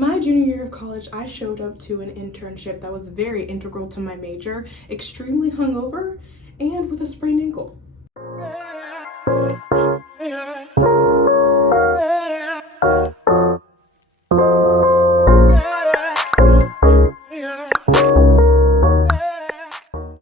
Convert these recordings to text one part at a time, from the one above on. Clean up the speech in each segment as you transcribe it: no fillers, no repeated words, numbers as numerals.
My junior year of college, I showed up to an internship that was very integral to my major, extremely hungover, and with a sprained ankle.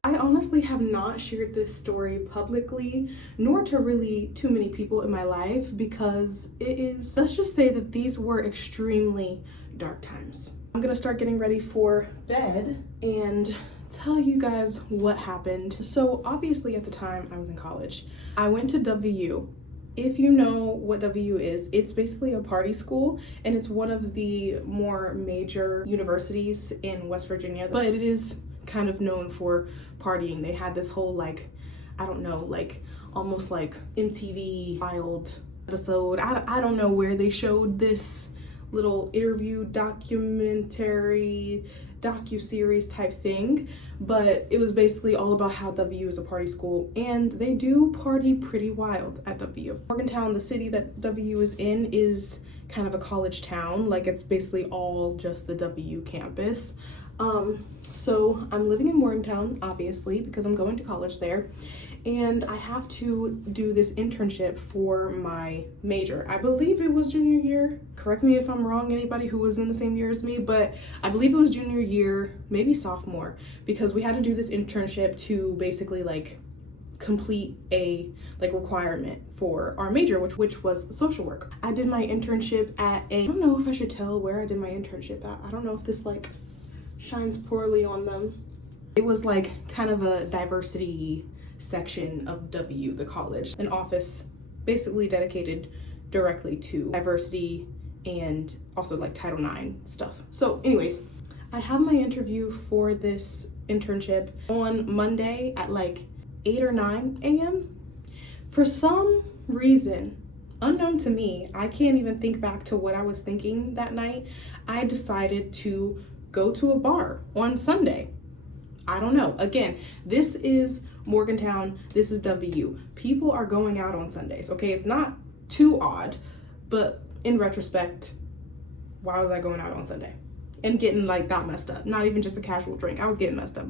I honestly have not shared this story publicly, nor to really too many people in my life, because let's just say that these were extremely dark times. I'm gonna start getting ready for bed and tell you guys what happened. So obviously at the time I was in college. I went to WU. If you know what WU is, it's basically a party school, and it's one of the more major universities in West Virginia, but it is kind of known for partying. They had this whole I don't know, almost like MTV filed episode. I don't know where they showed this little interview documentary docu-series type thing, but it was basically all about how WU is a party school, and they do party pretty wild at WU. Morgantown, the city that WU is in, is kind of a college town. It's basically all just the WU campus. So I'm living in Morgantown, obviously, because I'm going to college there, and I have to do this internship for my major. I believe it was junior year. Correct me if I'm wrong, anybody who was in the same year as me, but I believe it was junior year, maybe sophomore, because we had to do this internship to basically complete a requirement for our major, which was social work. I did my internship at I don't know if I should tell where I did my internship at. I don't know if this shines poorly on them. It was kind of a diversity section of WU, the college, an office basically dedicated directly to diversity and also Title IX stuff. So anyways, I have my interview for this internship on Monday at 8 or 9 a.m. For some reason, unknown to me, I can't even think back to what I was thinking that night, I decided to go to a bar on Sunday. I don't know. Again, this is Morgantown, this is WU. People are going out on Sundays, okay? It's not too odd, but in retrospect, why was I going out on Sunday? And getting that messed up. Not even just a casual drink. I was getting messed up.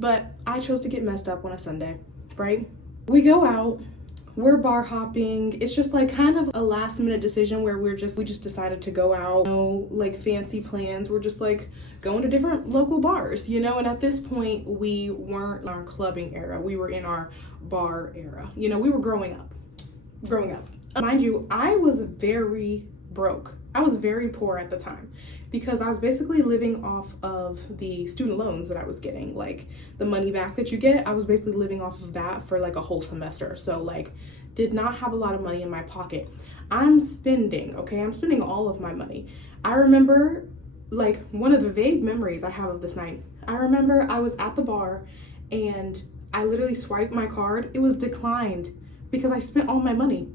But I chose to get messed up on a Sunday, right? We go out, we're bar hopping. It's just kind of a last minute decision where we just decided to go out. No fancy plans. We're just going to different local bars, and at this point we weren't in our clubbing era. We were in our bar era. We were growing up. Mind you, I was very broke. I was very poor at the time because I was basically living off of the student loans that I was getting, the money back that you get. I was basically living off of that for a whole semester. So did not have a lot of money in my pocket. I'm spending all of my money. I remember one of the vague memories I have of this night. I remember I was at the bar and I literally swiped my card. It was declined because I spent all my money.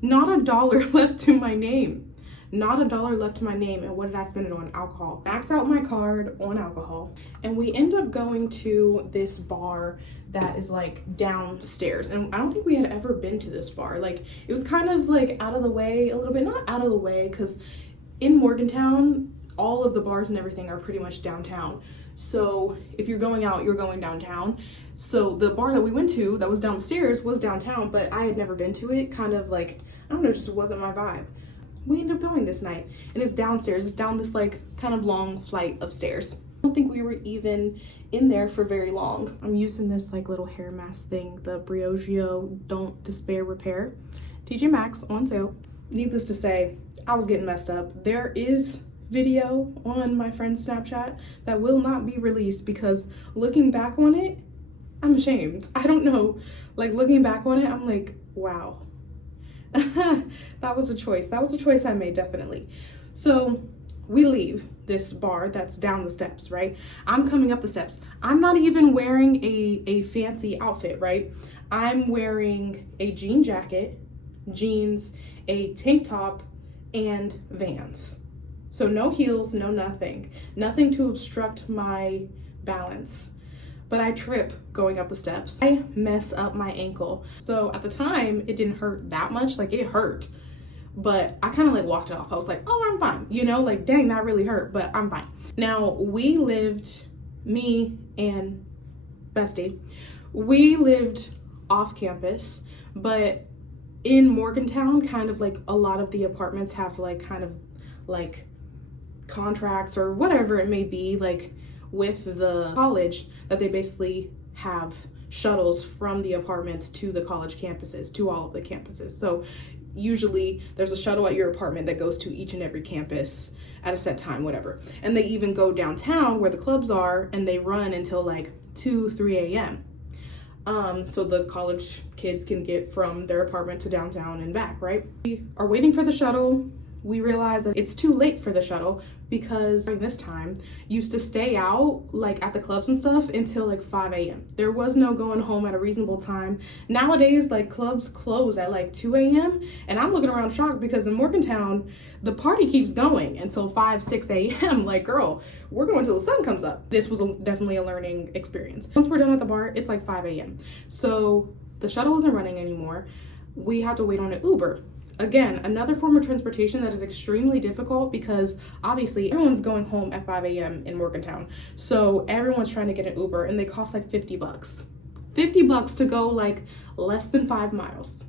Not a dollar left to my name. Not a dollar left to my name. And what did I spend it on? Alcohol. Max out my card on alcohol. And we end up going to this bar that is downstairs. And I don't think we had ever been to this bar. It was kind of out of the way a little bit. Not out of the way, because in Morgantown, all of the bars and everything are pretty much downtown. So if you're going out, you're going downtown. So the bar that we went to that was downstairs was downtown, but I had never been to it. Kind of I don't know, just wasn't my vibe. We ended up going this night, and it's downstairs. It's down this kind of long flight of stairs. I don't think we were even in there for very long. I'm using this little hair mask thing, the Briogeo Don't Despair Repair. TJ Maxx on sale. Needless to say, I was getting messed up. There is video on my friend's Snapchat that will not be released because looking back on it, I'm ashamed. I don't know. Looking back on it, I'm wow. That was a choice. That was a choice I made, definitely. So we leave this bar that's down the steps, right? I'm coming up the steps. I'm not even wearing a fancy outfit, right? I'm wearing a jean jacket, jeans, a tank top, and Vans. So no heels, no nothing. Nothing to obstruct my balance. But I trip going up the steps. I mess up my ankle. So at the time, it didn't hurt that much. It hurt. but I kind of like walked it off. I was like, oh, I'm fine, you know, like dang, that really hurt, but I'm fine. Now me and bestie, we lived off campus, but in Morgantown, kind of like a lot of the apartments have like kind of like contracts or whatever it may be, like with the college, that they basically have shuttles from the apartments to the college campuses, to all of the campuses. So usually there's a shuttle at your apartment that goes to each and every campus at a set time, whatever. And they even go downtown where the clubs are, and they run until like 2-3 a.m. So the college kids can get from their apartment to downtown and back, right? We are waiting for the shuttle. We realize that it's too late for the shuttle because during this time used to stay out like at the clubs and stuff until like 5 a.m. There was no going home at a reasonable time. Nowadays, like clubs close at like 2 a.m. and I'm looking around shocked because in Morgantown, the party keeps going until 5-6 a.m. Like, girl, we're going till the sun comes up. This was definitely a learning experience. Once we're done at the bar, it's like 5 a.m. So the shuttle isn't running anymore. We had to wait on an Uber. Again, another form of transportation that is extremely difficult because obviously everyone's going home at 5 a.m. in Morgantown. So everyone's trying to get an Uber and they cost like $50. $50 to go like less than 5 miles.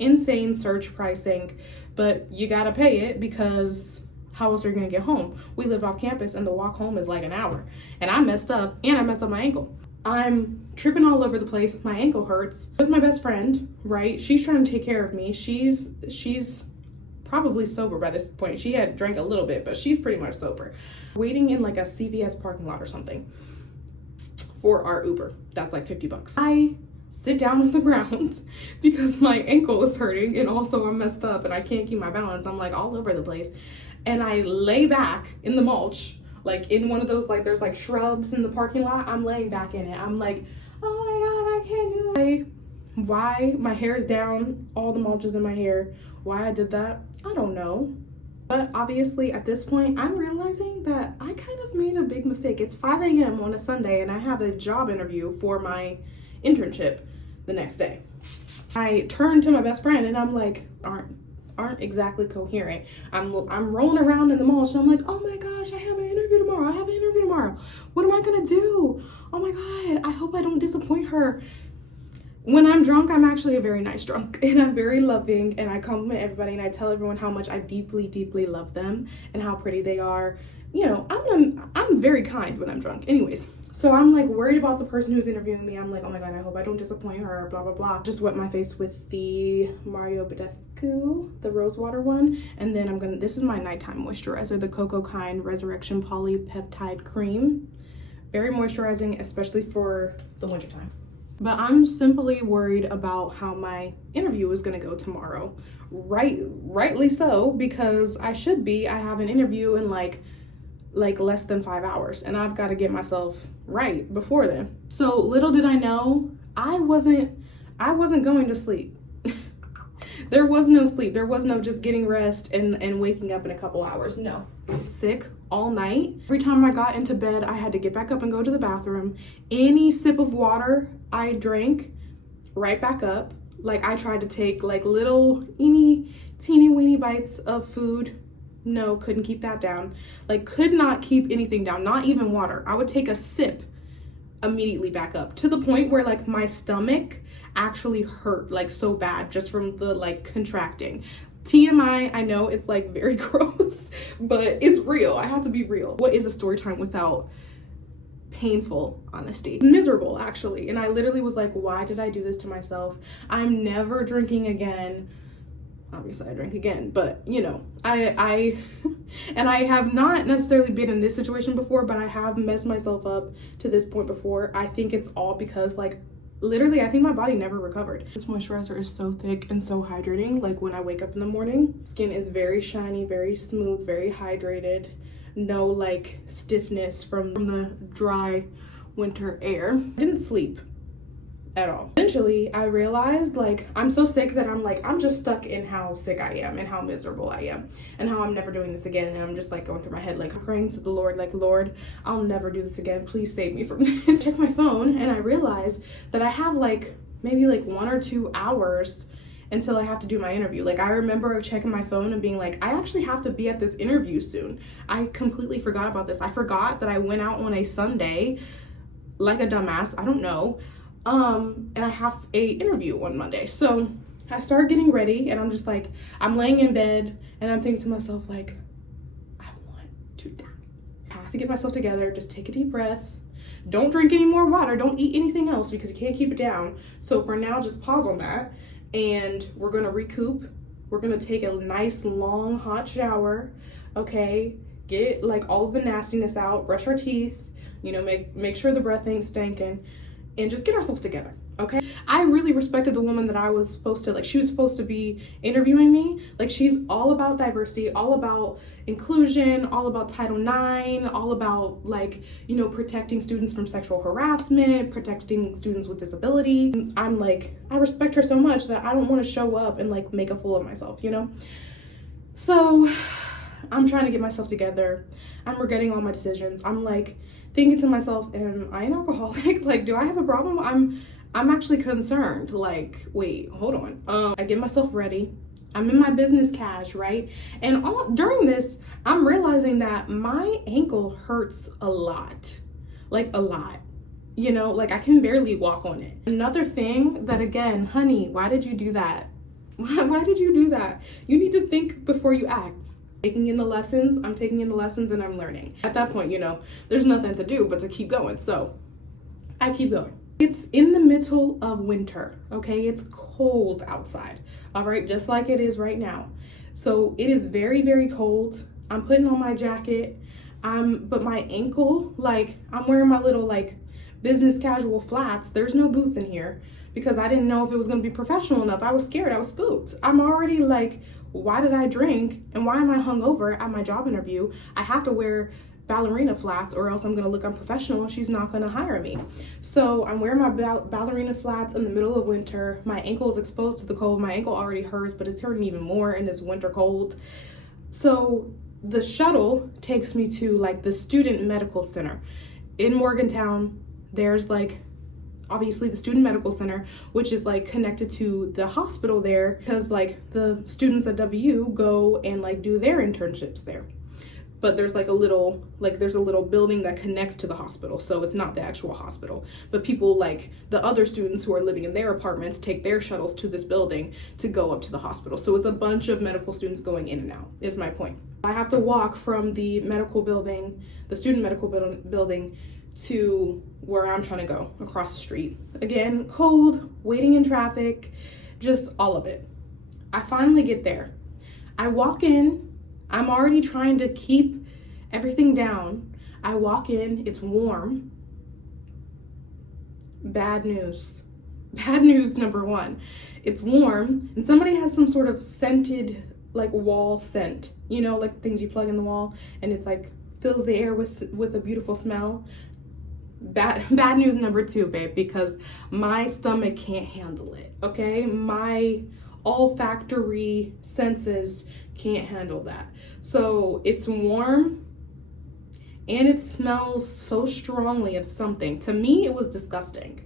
Insane surge pricing, but you gotta pay it because how else are you gonna get home? We live off campus and the walk home is like an hour. And I messed up my ankle. I'm tripping all over the place. My ankle hurts. With my best friend, right? She's trying to take care of me. She's probably sober by this point. She had drank a little bit, but she's pretty much sober. Waiting in like a CVS parking lot or something for our Uber. That's like $50. I sit down on the ground because my ankle is hurting and also I'm messed up and I can't keep my balance. I'm like all over the place. And I lay back in the mulch, like in one of those, like there's like shrubs in the parking lot. I'm laying back in it. I'm like, oh my God, I can't do that. Why my hair's down, all the mulch is in my hair. Why I did that, I don't know. But obviously at this point, I'm realizing that I kind of made a big mistake. It's 5 a.m. on a Sunday and I have a job interview for my internship the next day. I turn to my best friend and I'm like, aren't exactly coherent. I'm rolling around in the mulch and I'm like, oh my gosh, I have an interview tomorrow. What am I gonna do? Oh my God, I hope I don't disappoint her. When I'm drunk, I'm actually a very nice drunk and I'm very loving and I compliment everybody and I tell everyone how much I deeply, deeply love them and how pretty they are. You know, I'm very kind when I'm drunk. Anyways, so I'm like worried about the person who's interviewing me. I'm like, oh my God, I hope I don't disappoint her, blah, blah, blah. Just wet my face with the Mario Badescu, the rose water one. And then this is my nighttime moisturizer, the Coco Kind Resurrection Polypeptide Cream. Very moisturizing, especially for the wintertime. But I'm simply worried about how my interview is gonna go tomorrow. Rightly so, because I have an interview in like less than 5 hours and I've got to get myself right before then. So little did I know, I wasn't going to sleep. There was no sleep. There was no just getting rest and waking up in a couple hours. No. Sick all night. Every time I got into bed, I had to get back up and go to the bathroom. Any sip of water I drank, right back up. Like I tried to take like little teeny weeny bites of food. No, couldn't keep that down. Like could not keep anything down, not even water. I would take a sip, immediately back up, to the point where like my stomach actually hurt like so bad just from the like contracting. TMI, I know it's like very gross, but it's real. I have to be real. What is a story time without painful honesty? Miserable, actually. And I literally was like, why did I do this to myself? I'm never drinking again. Obviously I drink again, but you know, I and I have not necessarily been in this situation before, but I have messed myself up to this point before. I think it's all because like literally I think my body never recovered. This moisturizer is so thick and so hydrating. Like when I wake up in the morning, skin is very shiny, very smooth, very hydrated. No like stiffness from the dry winter air. I didn't sleep at all. Eventually I realized like I'm so sick that I'm just stuck in how sick I am and how miserable I am and how I'm never doing this again. And I'm just like going through my head, like praying to the Lord, like, Lord, I'll never do this again. Please save me from this. Check my phone and I realized that I have like maybe like 1 or 2 hours until I have to do my interview. Like, I remember checking my phone and being like, I actually have to be at this interview soon. I completely forgot about this. I forgot that I went out on a Sunday like a dumbass, I don't know. And I have a interview on Monday. So I start getting ready and I'm just like, I'm laying in bed and I'm thinking to myself like, I want to die. I have to get myself together, just take a deep breath. Don't drink any more water, don't eat anything else because you can't keep it down. So for now, just pause on that and we're gonna recoup. We're gonna take a nice long hot shower, okay? Get like all of the nastiness out, brush our teeth, you know, make sure the breath ain't stinking, and just get ourselves together, okay? I really respected the woman that I was supposed to, like, she was supposed to be interviewing me. Like, she's all about diversity, all about inclusion, all about Title IX, all about, like, you know, protecting students from sexual harassment, protecting students with disability. I'm like, I respect her so much that I don't want to show up and like make a fool of myself, you know? So I'm trying to get myself together. I'm regretting all my decisions. I'm like thinking to myself, am I an alcoholic? Like, do I have a problem? I'm actually concerned. Like, wait, hold on. I get myself ready. I'm in my business cash, right? And during this, I'm realizing that my ankle hurts a lot. Like, a lot. You know, like I can barely walk on it. Another thing that, again, honey, why did you do that? Why did you do that? You need to think before you act. Taking in the lessons, I'm taking in the lessons and I'm learning. At that point, you know, there's nothing to do but to keep going. So I keep going. It's in the middle of winter, okay? It's cold outside, all right? Just like it is right now. So it is very, very cold. I'm putting on my jacket. But my ankle, like I'm wearing my little like business casual flats. There's no boots in here because I didn't know if it was gonna be professional enough. I was scared, I was spooked. I'm already like, why did I drink and why am I hungover at my job interview? I have to wear ballerina flats or else I'm gonna look unprofessional and she's not gonna hire me. So I'm wearing my ballerina flats in the middle of winter. My ankle is exposed to the cold. My ankle already hurts, but it's hurting even more in this winter cold. So the shuttle takes me to like the student medical center. In Morgantown, there's like obviously the student medical center, which is like connected to the hospital there because like the students at WU go and like do their internships there. But there's like there's a little building that connects to the hospital. So it's not the actual hospital, but people like the other students who are living in their apartments take their shuttles to this building to go up to the hospital. So it's a bunch of medical students going in and out is my point. I have to walk from the medical building, the student medical building to where I'm trying to go across the street. Again, cold, waiting in traffic, just all of it. I finally get there. I walk in. I'm already trying to keep everything down. I walk in, it's warm. Bad news. Bad news number one. It's warm and somebody has some sort of scented like wall scent, you know, like things you plug in the wall and it's like fills the air with a beautiful smell. Bad news number two, babe, because my stomach can't handle it, okay? My olfactory senses can't handle that. So it's warm and it smells so strongly of something. To me, it was disgusting.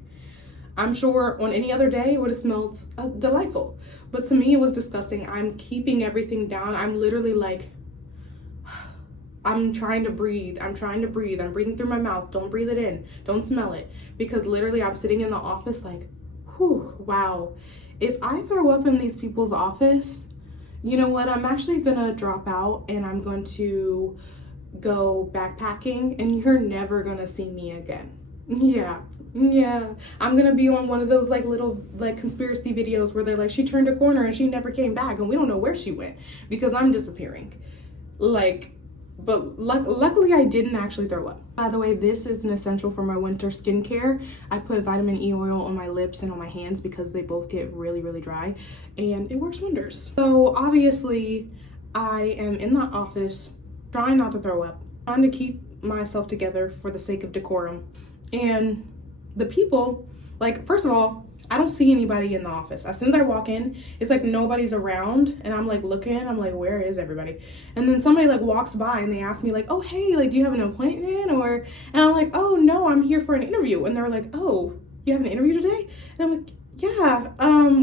I'm sure on any other day it would have smelled delightful, but to me it was disgusting. I'm keeping everything down. I'm literally like, I'm trying to breathe. I'm breathing through my mouth. Don't breathe it in. Don't smell it. Because literally I'm sitting in the office like, whew, wow. If I throw up in these people's office, you know what? I'm actually gonna drop out and I'm going to go backpacking and you're never gonna see me again. Yeah. I'm gonna be on one of those like little like conspiracy videos where they're like, she turned a corner and she never came back and we don't know where she went because I'm disappearing. Like, but luckily I didn't actually throw up. By the way, this is an essential for my winter skincare. I put vitamin E oil on my lips and on my hands because they both get really, really dry and it works wonders. So obviously I am in the office trying not to throw up, trying to keep myself together for the sake of decorum. And the people, like, first of all, I don't see anybody in the office. As soon as I walk in, it's like nobody's around and I'm like looking, I'm like, where is everybody? And then somebody like walks by and they ask me like, oh, hey, like, do you have an appointment? And I'm like, oh no, I'm here for an interview. And they're like, oh, you have an interview today? And I'm like, yeah,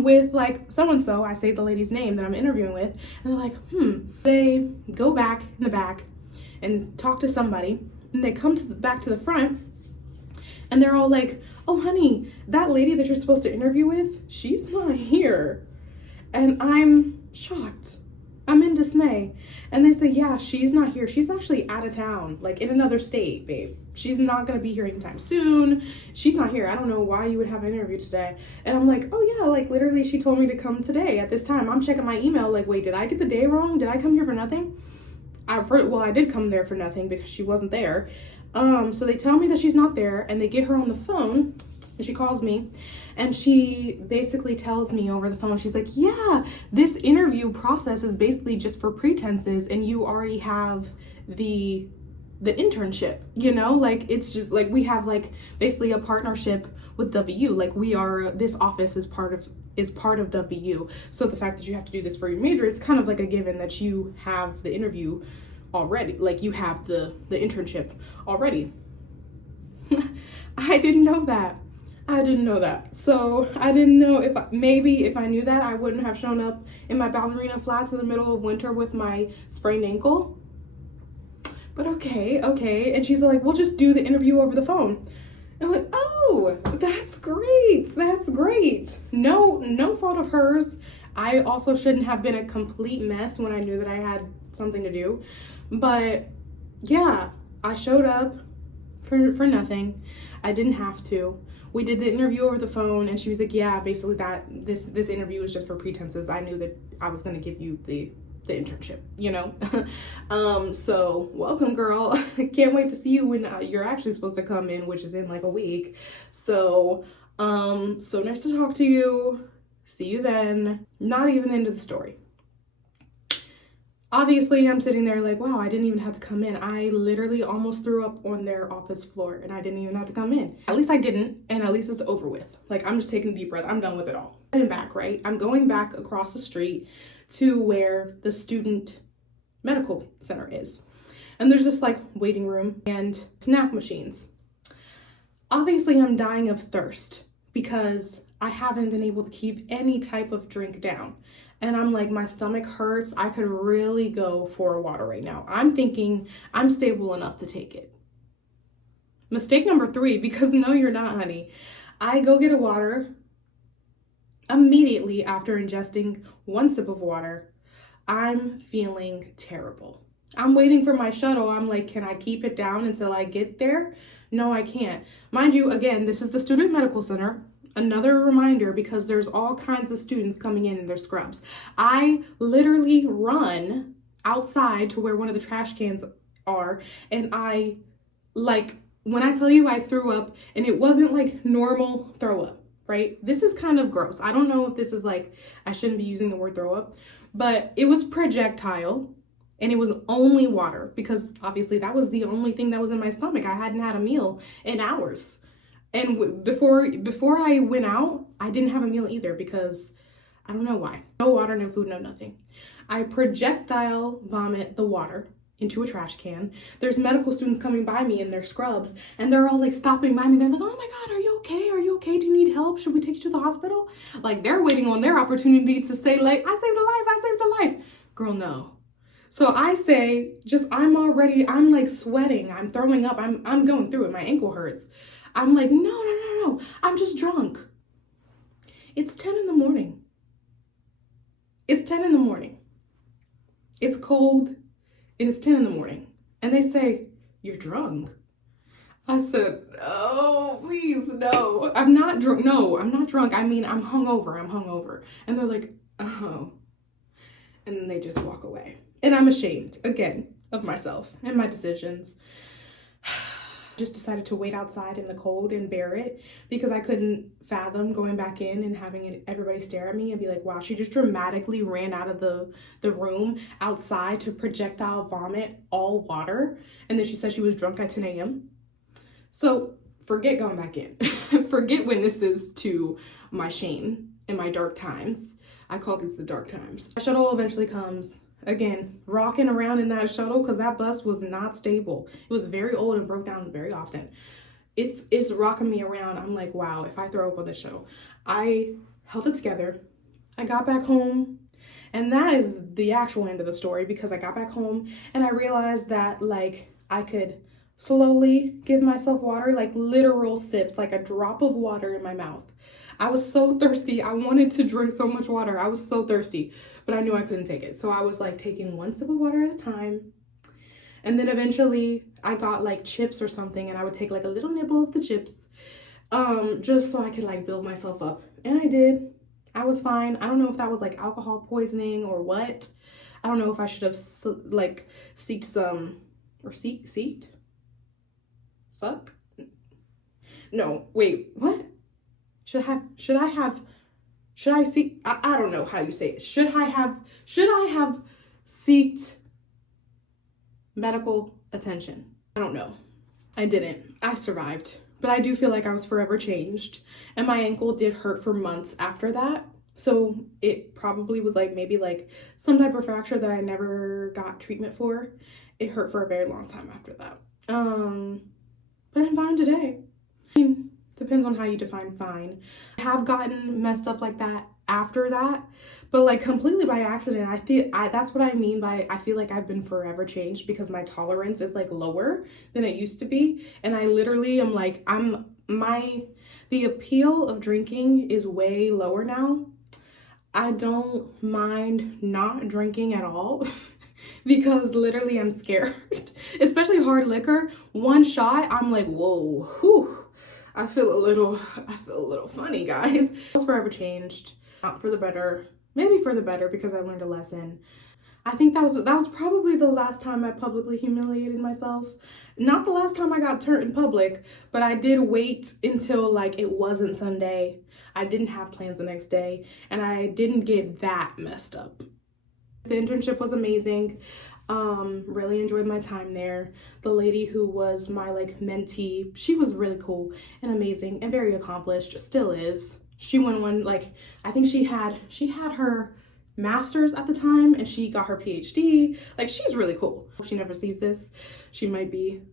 with like so-and-so, I say the lady's name that I'm interviewing with, and they're like, They go back in the back and talk to somebody, and they come to the back to the front, and they're all like, oh honey, that lady that you're supposed to interview with, she's not here. And I'm shocked. I'm in dismay. And they say, yeah, she's not here. She's actually out of town, like in another state, babe. She's not gonna be here anytime soon. She's not here. I don't know why you would have an interview today. And I'm like, oh yeah, like literally she told me to come today at this time. I'm checking my email, like, wait, did I get the day wrong? Did I come here for nothing? I did come there for nothing because she wasn't there. So they tell me that she's not there, and they get her on the phone, and she calls me, and she basically tells me over the phone, she's like, yeah, this interview process is basically just for pretenses, and you already have the internship, you know, like it's just like we have like basically a partnership with WU, like this office is part of WU. So the fact that you have to do this for your major, it's kind of like a given that you have the interview already, like you have the internship already. I didn't know that. So I didn't know if I knew that, I wouldn't have shown up in my ballerina flats in the middle of winter with my sprained ankle. But okay. And she's like, we'll just do the interview over the phone. And I'm like, oh, that's great. No fault of hers. I also shouldn't have been a complete mess when I knew that I had something to do. But yeah, I showed up for nothing. I didn't have to. We did the interview over the phone, and she was like, yeah, basically that this interview was just for pretenses. I knew that I was going to give you the internship, you know. So welcome, girl. Can't wait to see you when you're actually supposed to come in, which is in like a week. So so nice to talk to you. See you then. Not even the end of the story. Obviously, I'm sitting there like, wow, I didn't even have to come in. I literally almost threw up on their office floor, and I didn't even have to come in. At least I didn't, and at least it's over with. Like, I'm just taking a deep breath. I'm done with it all. Heading back, right? I'm going back across the street to where the student medical center is. And there's this like waiting room and snack machines. Obviously, I'm dying of thirst because I haven't been able to keep any type of drink down. And I'm like, my stomach hurts. I could really go for water right now. I'm thinking I'm stable enough to take it. Mistake number 3, because no, you're not, honey. I go get a water. Immediately after ingesting one sip of water, I'm feeling terrible. I'm waiting for my shuttle. I'm like, can I keep it down until I get there? No, I can't. Mind you, again, this is the student medical center. Another reminder, because there's all kinds of students coming in their scrubs. I literally run outside to where one of the trash cans are, and I, like, when I tell you I threw up, and it wasn't like normal throw up, right? This is kind of gross. I don't know if this is like, I shouldn't be using the word throw up, but it was projectile, and it was only water, because obviously that was the only thing that was in my stomach. I hadn't had a meal in hours. And before I went out, I didn't have a meal either because I don't know why. No water, no food, no nothing. I projectile vomit the water into a trash can. There's medical students coming by me in their scrubs, and they're all like stopping by me. They're like, oh my God, are you okay? Are you okay? Do you need help? Should we take you to the hospital? Like, they're waiting on their opportunities to say like, I saved a life. Girl, no. So I say, I'm like sweating. I'm throwing up. I'm going through it. My ankle hurts. I'm like, no, I'm just drunk. It's 10 in the morning. It's cold, and it's 10 in the morning. And they say, you're drunk. I said, oh, please, no. I'm not drunk. No, I'm not drunk. I mean, I'm hungover. And they're like, oh. And then they just walk away. And I'm ashamed, again, of myself and my decisions. Just decided to wait outside in the cold and bear it because I couldn't fathom going back in and having everybody stare at me and be like, wow, she just dramatically ran out of the room outside to projectile vomit all water. And then she said she was drunk at 10 a.m. So forget going back in. Forget witnesses to my shame and my dark times. I call these the dark times. The shuttle eventually comes. Again, rocking around in that shuttle because that bus was not stable. It was very old and broke down very often. It's rocking me around. I'm like, wow, if I throw up on this shuttle. I held it together. I got back home, and that is the actual end of the story, because I got back home and I realized that like I could slowly give myself water, like literal sips, like a drop of water in my mouth. I was so thirsty. I wanted to drink so much water. I was so thirsty, but I knew I couldn't take it. So I was like taking one sip of water at a time. And then eventually I got like chips or something, and I would take like a little nibble of the chips, just so I could like build myself up. And I did. I was fine. I don't know if that was like alcohol poisoning or what. I don't know if I should have like seeked some, or seeked? Suck? No, wait, what? I don't know how you say it. Should I have seeked medical attention? I don't know. I didn't. I survived. But I do feel like I was forever changed. And my ankle did hurt for months after that. So it probably was like maybe like some type of fracture that I never got treatment for. It hurt for a very long time after that. But I'm fine today. I mean, depends on how you define fine. I have gotten messed up like that after that, but like completely by accident. That's what I mean by I feel like I've been forever changed, because my tolerance is like lower than it used to be. And I literally am like, the appeal of drinking is way lower now. I don't mind not drinking at all because literally I'm scared, especially hard liquor. One shot, I'm like, whoa, whew. I feel a little funny, guys. I was forever changed, not for the better, maybe for the better, because I learned a lesson. I think that was probably the last time I publicly humiliated myself. Not the last time I got turned in public, but I did wait until like it wasn't Sunday. I didn't have plans the next day, and I didn't get that messed up. The internship was amazing. Really enjoyed my time there. The lady who was my like mentee, she was really cool and amazing and very accomplished, still is. She went one, like, I think she had her master's at the time, and she got her PhD. Like, she's really cool. She never sees this. She might be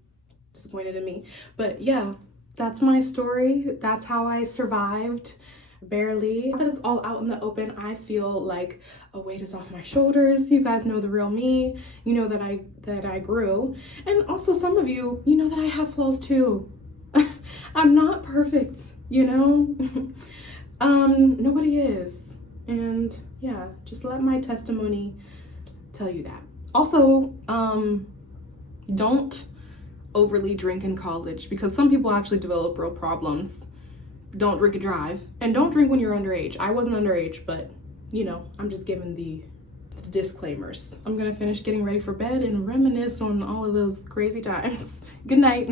disappointed in me, but yeah, that's my story. That's how I survived. Barely. Now that it's all out in the open, I feel like a weight is off my shoulders. You guys know the real me. You know that I grew. And also some of you know that I have flaws too. I'm not perfect, you know? Nobody is. And yeah, just let my testimony tell you that. Also, don't overly drink in college, because some people actually develop real problems. Don't drink and drive, and don't drink when you're underage. I wasn't underage, but you know, I'm just giving the disclaimers. I'm gonna finish getting ready for bed and reminisce on all of those crazy times. Good night.